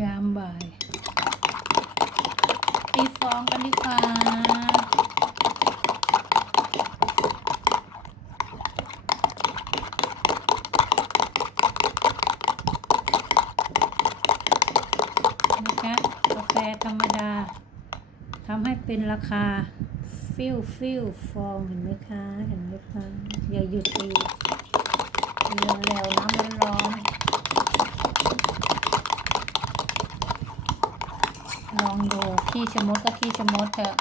ยามบ่ายตีฟองกันดีกว่านะคะกาแฟธรรมดาทำให้เป็นราคา ฟิลฟิลฟองเห็นไหมคะ เห็นไหมคะ อย่าหยุดตีเร็วๆน้ำร้อนๆลองดู ขี้ชะมดก็ขี้ชะมดเถอะ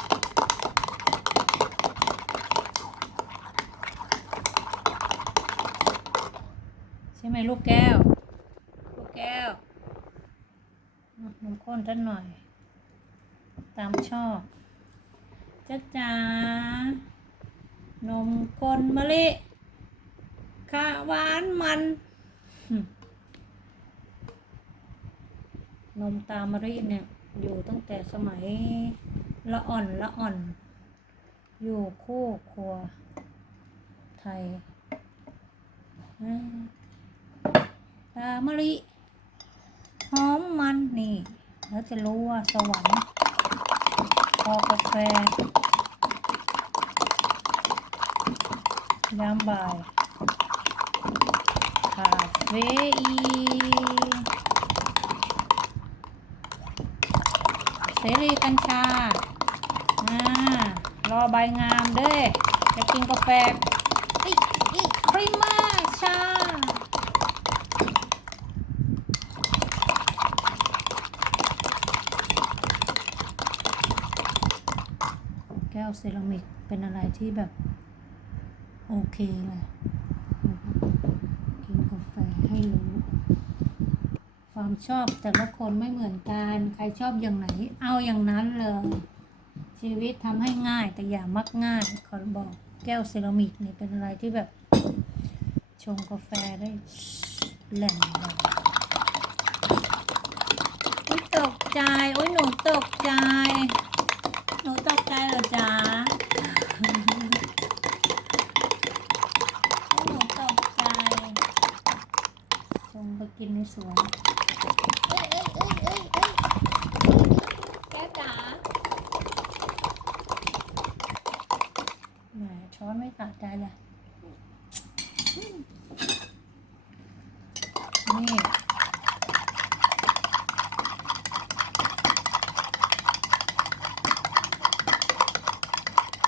ใช่ไหมลูกแก้ว ลูกแก้วอะนมข้นสักหน่อย ตามชอบจ้าจ๋านมข้นมะลิข้าวหวานมัน นมตามมะลิเนี่ย อยู่ตั้งแต่สมัยละอ่อนละอ่อน อยู่คู่ครัว ไทยตามะลิหอมมันนี่แล้วจะรู้ว่าสวรรค์พอกาแฟยามบ่ายคาเฟอีน เสรีกัญชาอ่ารอใบงามเด้จะกินกาแฟอีอีครีมมาชา แก้วเซรามิกเป็นอะไรที่แบบ โอเคเลย กินกาแฟให้รู้ ความชอบแต่ละคนไม่เหมือนกัน ใครชอบอย่างไหน เอาอย่างนั้นเลย ชีวิตทำให้ง่ายแต่อย่ามักง่าย ขอบอกแก้วเซรามิกนี่เป็นอะไรที่แบบชงกาแฟได้แหล่งเลยโอ๊ยตกใจ โอ้ยหนูตกใจ หนูตกใจเหรอจ๊ะหนูตกใจส่งไปกินในสวน เอ้ยเอ้ยเอ้ยเอ้ยเอ้ยแก้วจ๋าแหมช้อนไม่ตัดใจเลยนี่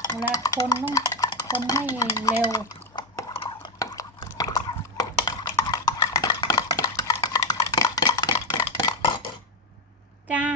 เวลาคนต้องคนให้เร็ว